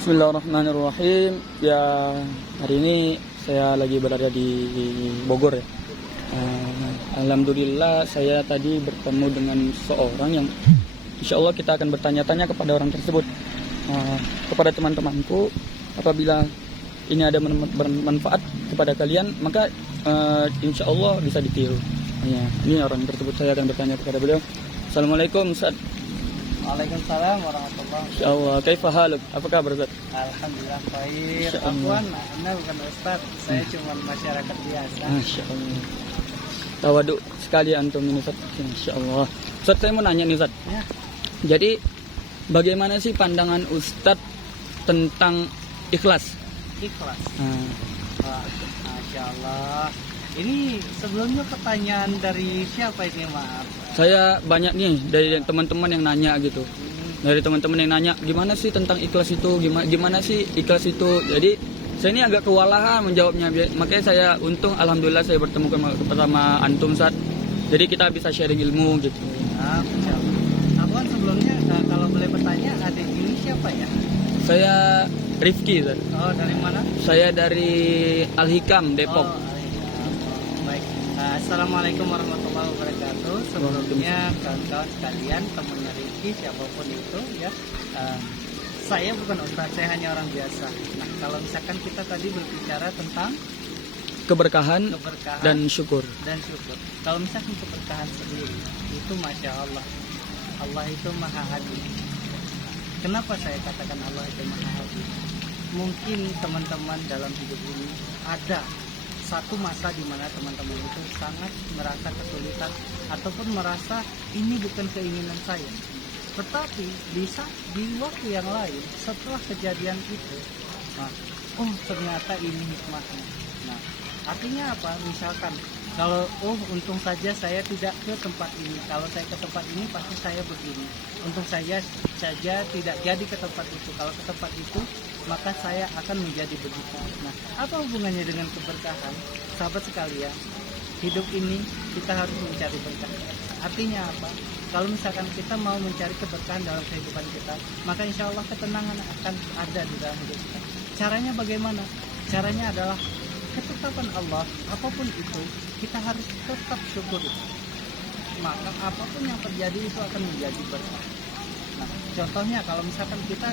Bismillahirrahmanirrahim. Ya, hari ini saya lagi berada di Bogor ya. Alhamdulillah saya tadi bertemu dengan seorang yang insya Allah kita akan bertanya-tanya kepada orang tersebut. Kepada teman-temanku, apabila ini ada bermanfaat kepada kalian, maka insya Allah bisa ditiru. Ya, ini orang tersebut, saya akan bertanya kepada beliau. Assalamualaikum Ustaz. Waalaikumsalam warahmatullahi wabarakatuh. Insyaallah, kaifa haluk? Apa kabar Ustaz? Alhamdulillah baik. Insyaallah. Afwan, Anda bukan Ustaz, saya cuma masyarakat biasa. Masyaallah. Tawaduk sekali antum ini Ustaz. Insyaallah. Ustaz, saya mau nanya nih Ustaz. Ya, Jadi bagaimana sih pandangan Ustaz tentang ikhlas? ikhlas. Nah, Wah, Masya Allah. Ini sebelumnya pertanyaan dari siapa ini, maaf? saya banyak nih dari teman-teman yang nanya gitu. Dari teman-teman yang nanya, gimana sih tentang ikhlas itu? Gimana sih ikhlas itu? Jadi saya ini agak kewalahan menjawabnya. Makanya saya untung alhamdulillah saya bertemu sama antum Ustaz. Jadi kita bisa sharing ilmu gitu. Nah, Masya Allah. Afwan, sebelumnya kalau boleh bertanya, adik ini siapa ya? Saya Rifki Ustaz. Oh, dari mana? Saya dari Al-Hikam Depok. Oh, baik. Assalamualaikum warahmatullahi wabarakatuh. Sebelumnya kawan-kawan sekalian, temannya Rifki, siapapun itu ya. Saya bukan ustaz, saya hanya orang biasa. Nah, kalau misalkan kita tadi berbicara tentang Keberkahan keberkahan dan syukur. syukur. Kalau misalkan keberkahan sendiri, itu Masya Allah. Allah itu maha adil. Kenapa saya katakan Allah itu maha adil? Mungkin teman-teman dalam hidup ini ada satu masa di mana teman-teman itu sangat merasa kesulitan ataupun merasa ini bukan keinginan saya. Tetapi di waktu yang lain setelah kejadian itu, oh ternyata ini hikmahnya. Nah, artinya apa? Misalkan kalau untung saja saya tidak ke tempat ini. Kalau saya ke tempat ini pasti saya begini. Untung saja tidak jadi ke tempat itu. Kalau ke tempat itu maka saya akan menjadi begitu. Nah, apa hubungannya dengan keberkahan? Sahabat sekalian, hidup ini kita harus mencari berkah. Artinya apa? Kalau misalkan kita mau mencari keberkahan dalam kehidupan kita, maka insya Allah ketenangan akan ada di dalam hidup kita. Caranya bagaimana? Caranya adalah ketetapan Allah, apapun itu, kita harus tetap syukur. Maka apapun yang terjadi itu akan menjadi berkah. Nah, contohnya kalau misalkan kita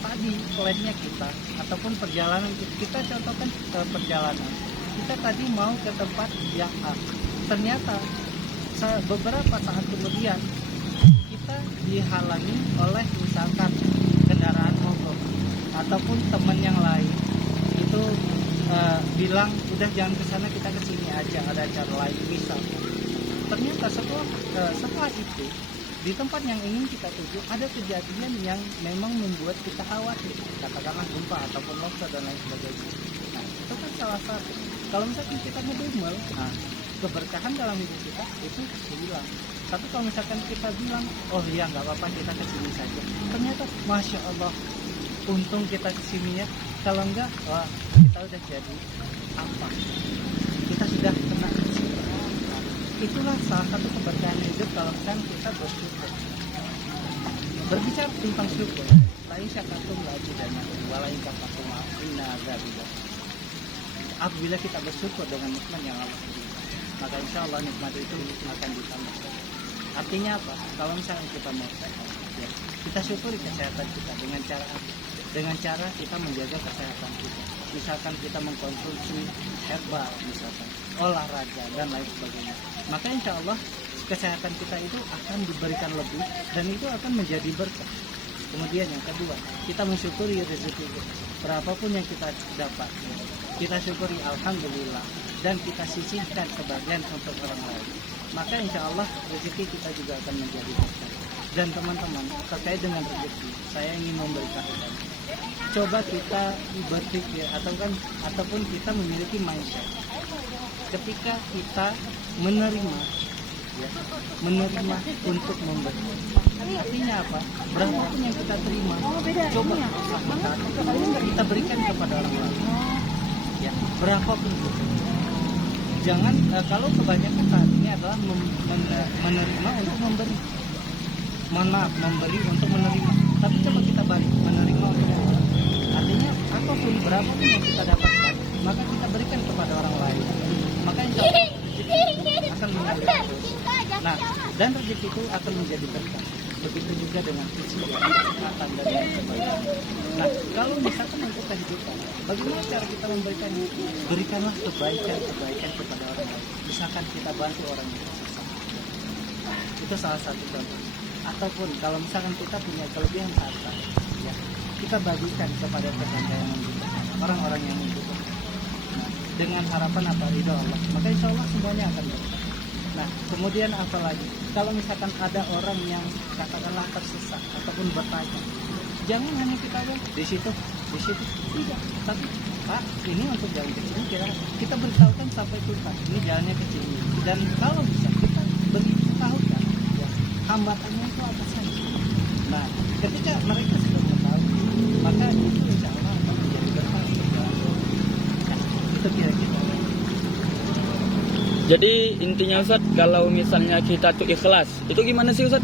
tadi plannya kita ataupun perjalanan kita contohkan ke perjalanan, kita tadi mau ke tempat yang A, ternyata beberapa saat kemudian kita dihalangi oleh misalkan kendaraan mogok ataupun teman yang lain itu bilang udah jangan ke sana, kita ke sini aja, ada cara lain misalkan. Ternyata setelah itu di tempat yang ingin kita tuju ada kejadian yang memang membuat kita khawatir, katakanlah gempa ataupun longsor dan lain sebagainya. Nah, itu kan salah satu. Kalau misalkan kita ngedumel, keberkahan dalam hidup kita itu hilang. Tapi kalau misalkan kita bilang, oh iya nggak apa-apa kita kesini saja, ternyata Masya Allah, untung kita kesini ya. Kalau enggak, wah kita udah jadi apa? Kita sudah kena. Itulah salah satu keberkahan hidup kalau misalkan kita bersyukur. Berbicara tentang syukur, lain syakatum lagi dan walain kafatum inna azabillah. Apabila kita bersyukur dengan nikmat yang Allah berikan, maka insya Allah nikmat itu akan ditambah. Artinya apa? Kalau misalkan kita mau sehat, ya, kita syukuri kesehatan kita dengan cara apa? Dengan cara kita menjaga kesehatan kita. Misalkan kita mengkonsumsi herbal, misalkan olahraga dan lain sebagainya, maka insya Allah kesehatan kita itu akan diberikan lebih dan itu akan menjadi berkah. Kemudian yang kedua, kita mensyukuri rezeki kita. Berapapun yang kita dapat, kita syukuri alhamdulillah dan kita sisihkan sebagian untuk orang lain. Maka insya Allah rezeki kita juga akan menjadi berkah. Dan teman-teman, terkait dengan rezeki, saya ingin memberikan pesan. Coba kita berpikir ataupun kita memiliki mindset. Ketika kita menerima untuk memberi. Artinya apa? Berapapun yang kita terima, coba kita berikan kepada orang lain. Ya, berapapun itu. Jangan kalau kebanyakan saat ini adalah menerima untuk memberi. Mohon maaf, memberi untuk menerima. Tapi coba kita balik, menerima untuk memberi. dan rezeki itu akan menjadi berkah. Begitu juga dengan kesehatan dan lain sebagainya. Nah, kalau misalkan untuk kehidupan, bagaimana cara kita memberikannya? Berikanlah kebaikan kepada orang lain. Misalkan kita bantu orang yang susah. Itu salah satu contoh. Ataupun kalau misalkan kita punya kelebihan harta, ya, kita bagikan kepada tetangga yang membutuhkan, orang-orang yang membutuhkan. Nah, dengan harapan apa? Ridho Allah. Maka insya Allah semuanya akan berkah. Nah, kemudian apa lagi? Kalau misalkan ada orang yang katakanlah tersesat ataupun bertanya, jangan hanya kita bilang di situ, tidak. Tapi Pak, ini untuk jalan kecil kita beritahukan sampai tuntas. Ini jalannya kecil. Dan kalau bisa kita beritahukan ya, hambatannya itu apa saja. Nah, ketika mereka sudah mengetahui, maka itu insya Allah akan menjadi berkah untuk jalan. Nah, itu kira-kira. Jadi intinya Ustaz, kalau misalnya kita tuh ikhlas, itu gimana sih Ustaz?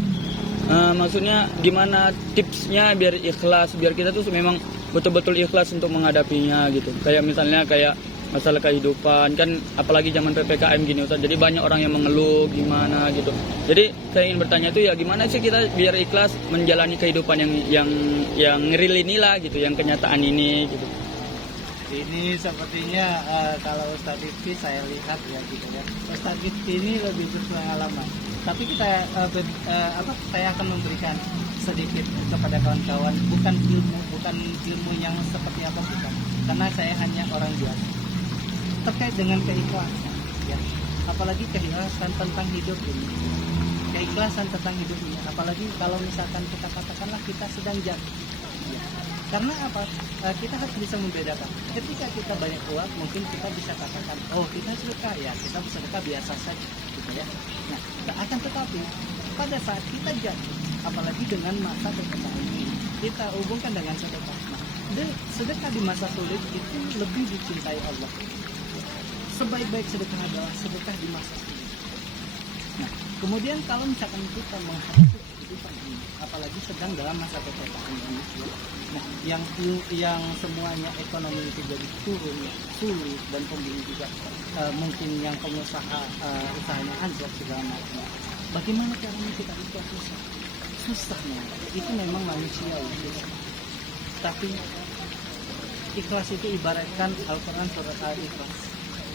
Maksudnya gimana tipsnya biar ikhlas, biar kita tuh memang betul-betul ikhlas untuk menghadapinya gitu. Kayak misalnya kayak masalah kehidupan kan, apalagi zaman PPKM gini Ustaz. Jadi banyak orang yang mengeluh gimana gitu. Jadi saya ingin bertanya tuh ya gimana sih kita biar ikhlas menjalani kehidupan yang real inilah gitu, yang kenyataan ini gitu. Ini sepertinya kalau Ustadz Rifki saya lihat ya gitu ya. Ustadz Rifki ini lebih berpengalaman. Tapi kita saya akan memberikan sedikit kepada kawan-kawan, bukan ilmu yang seperti apa bukan. Karena saya hanya orang biasa. Terkait dengan keikhlasan ya. Apalagi keikhlasan tentang hidup ini. Keikhlasan tentang hidup ini, apalagi kalau misalkan kita katakanlah kita sedang jatuh. Ya. Karena apa? Kita harus bisa membedakan. Ketika kita banyak uang, mungkin kita bisa katakan, oh kita sedekah ya, kita sedekah biasa saja, gitu ya. Nah, akan tetapi pada saat kita jatuh, apalagi dengan masa PPKM ini, kita hubungkan dengan sedekah. Nah, sedekah di masa sulit itu lebih dicintai Allah. Sebaik-baik sedekah adalah sedekah di masa sulit. Nah, kemudian kalau misalkan kita menghadapi kehidupan ini, apalagi sedang dalam masa PPKM ini, ya, nah, yang semuanya ekonomi itu jadi turun, sulit, dan pembeli juga mungkin yang pengusaha usahanya anjlok segala macam. Bagaimana caranya kita itu susah memang. Itu memang manusia susah. Tapi ikhlas itu ibaratkan Al-Quran surat Al-Ikhlas.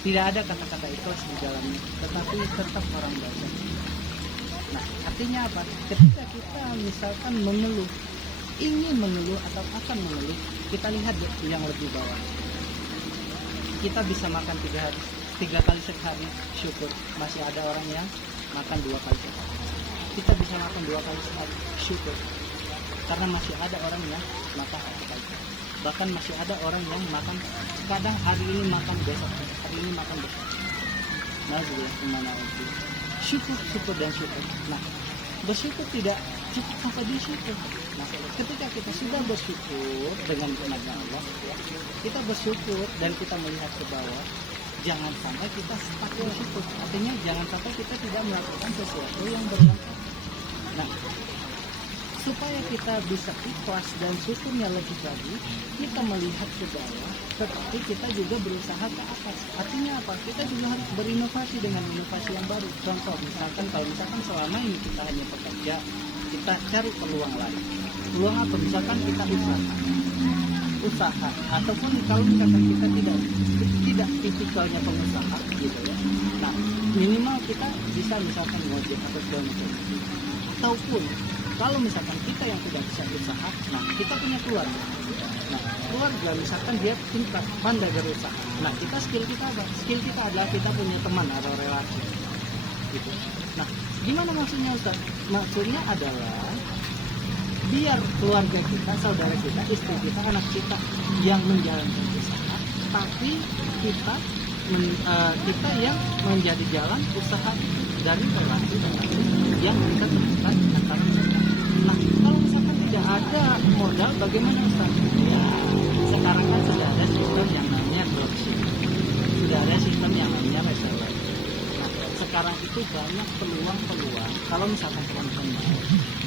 Tidak ada kata-kata ikhlas di dalamnya, tetapi tetap orang baca. Nah, artinya apa? Ketika kita misalkan mengeluh, ingin mengeluh atau akan mengeluh, kita lihat yang lebih bawah. Kita bisa makan 3 kali sehari, syukur. Masih ada orang yang makan 2 kali sehari. Kita bisa makan 2 kali sehari, syukur. Karena masih ada orang yang makan 1 kali sehari. Bahkan masih ada orang yang makan, kadang hari ini makan besok, hari ini makan besok. Nah, syukur dan syukur. Nah, bersyukur tidak cukup sampai di situ. Nah, ketika kita sudah bersyukur dengan tenaga Allah, ya, kita bersyukur dan kita melihat ke bawah, jangan sampai kita stuck bersyukur. Artinya jangan sampai kita tidak melakukan sesuatu yang bermanfaat. Nah, supaya kita bisa ikhlas dan syukurnya lebih lagi, kita melihat ke bawah, tetapi kita juga berusaha ke atas. Artinya apa? Kita juga harus berinovasi dengan inovasi yang baru. Contoh, kalau misalkan selama ini kita hanya bekerja, kita cari peluang lain. Peluang apa? Misalkan kita usaha, ataupun kalau misalkan kita tidak tipikalnya pengusaha, gitu ya. Nah, minimal kita bisa misalkan ngojek atau segala macam. Ataupun kalau misalkan kita yang tidak bisa usaha, nah kita punya keluarga. Nah, keluarga misalkan dia pintar, pandai berusaha. Nah, skill kita apa? Skill kita adalah kita punya teman atau relasi. Gitu. Nah, gimana maksudnya Ustaz? Maksudnya adalah biar keluarga kita, saudara kita, istri kita, anak kita yang menjalankan usaha, tapi kita yang menjadi jalan usaha dari relasi yang bisa terlibat antara mereka. Nah, kalau misalkan tidak ada modal, bagaimana Ustaz? Ya, sekarang kan sudah ada sistem yang namanya dropship, sudah ada sistem yang namanya reseller. Nah, sekarang itu banyak peluang kalau misalkan teman-teman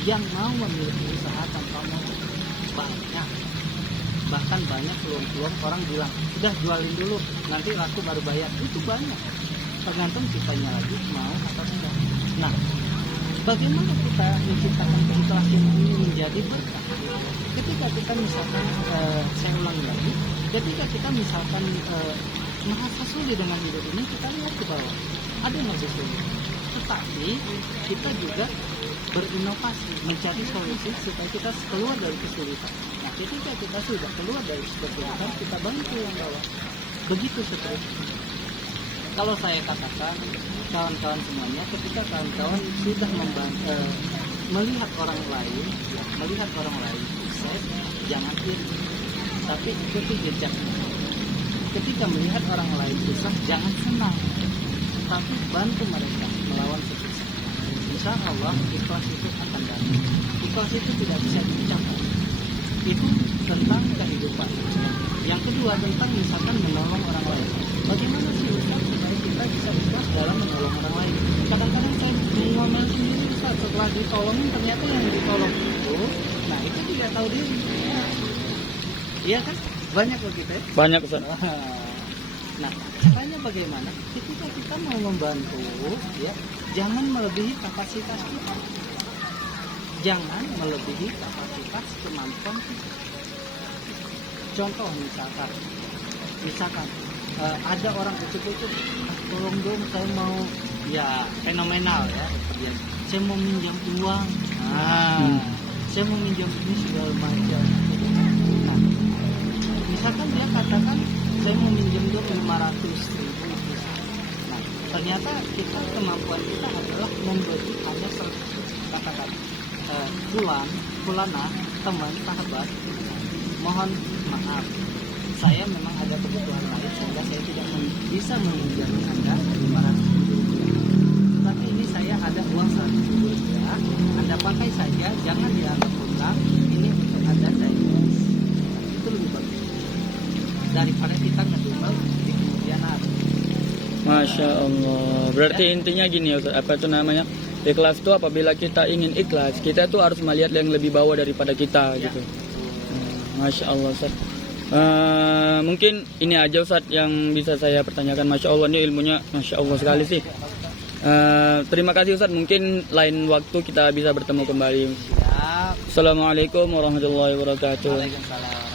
yang mau memiliki usaha tanpa modal, banyak. Bahkan banyak peluang orang bilang, udah jualin dulu, nanti laku baru bayar. Itu banyak, tergantung kitanya lagi mau atau tidak. Nah, bagaimana kita menciptakan keikhlasan ini menjadi berkah? Ketika kita misalkan, saya ulangi lagi, ketika kita misalkan merasa sulit dengan hidup ini, kita lihat ke bawah, ada yang lebih sulit. Tetapi kita juga berinovasi, mencari solusi supaya kita keluar dari kesulitan. Nah, ketika kita sudah keluar dari kesulitan, kita bantu yang bawah. Begitu seterusnya. Kalau saya katakan, kawan-kawan semuanya, ketika kawan-kawan sudah melihat orang lain, ya, melihat orang lain sukses, jangan iri, tapi ikuti jejaknya. Ketika melihat orang lain susah, jangan senang, tapi bantu mereka melawan kesuksesan. Insya Allah ikhlas itu akan datang. Ikhlas itu tidak bisa diucapkan. Itu tentang kehidupan. Yang kedua tentang misalkan menolong orang lain. Bagaimana sih Ustaz supaya kita bisa ikhlas dalam menolong orang lain? Kadang-kadang saya ngomel sendiri Ustaz, setelah ditolongin ternyata yang ditolong itu, nah itu tidak tahu diri. Iya kan? Banyak loh kita. Banyak Ustaz. Nah, caranya bagaimana? Ketika kita mau membantu, ya, jangan melebihi kapasitas kita. Jangan melebihi kapasitas kemampuan kita. Contoh misalkan ada orang ucap-ucap, tolong dong saya mau, ya fenomenal ya, saya mau minjam uang, saya mau minjam ini segala macam. Nah, misalkan dia katakan saya mau minjem dulu 500.000. Nah, ternyata kemampuan kita adalah memberi hanya 100. Katakan fulana, teman, sahabat, mohon maaf, saya memang ada kebutuhan lain sehingga saya tidak bisa meminjam Anda 500.000. Tapi ini saya ada uang 100.000. Anda pakai saja, jangan dianggap hutang. Ini untuk Anda saya bebas. Itu lebih bagus daripada kita ngedumel di kemudian hari. Masya Allah. Berarti intinya gini ya Ustaz, apa itu namanya? Ikhlas itu apabila kita ingin ikhlas, kita tuh harus melihat yang lebih bawah daripada kita gitu. Masya Allah Ustaz. Mungkin ini aja Ustaz yang bisa saya pertanyakan. Masya Allah, ini ilmunya Masya Allah sekali sih. Terima kasih Ustaz. Mungkin lain waktu kita bisa bertemu kembali. Siap. Assalamualaikum warahmatullahi wabarakatuh. Waalaikumsalam.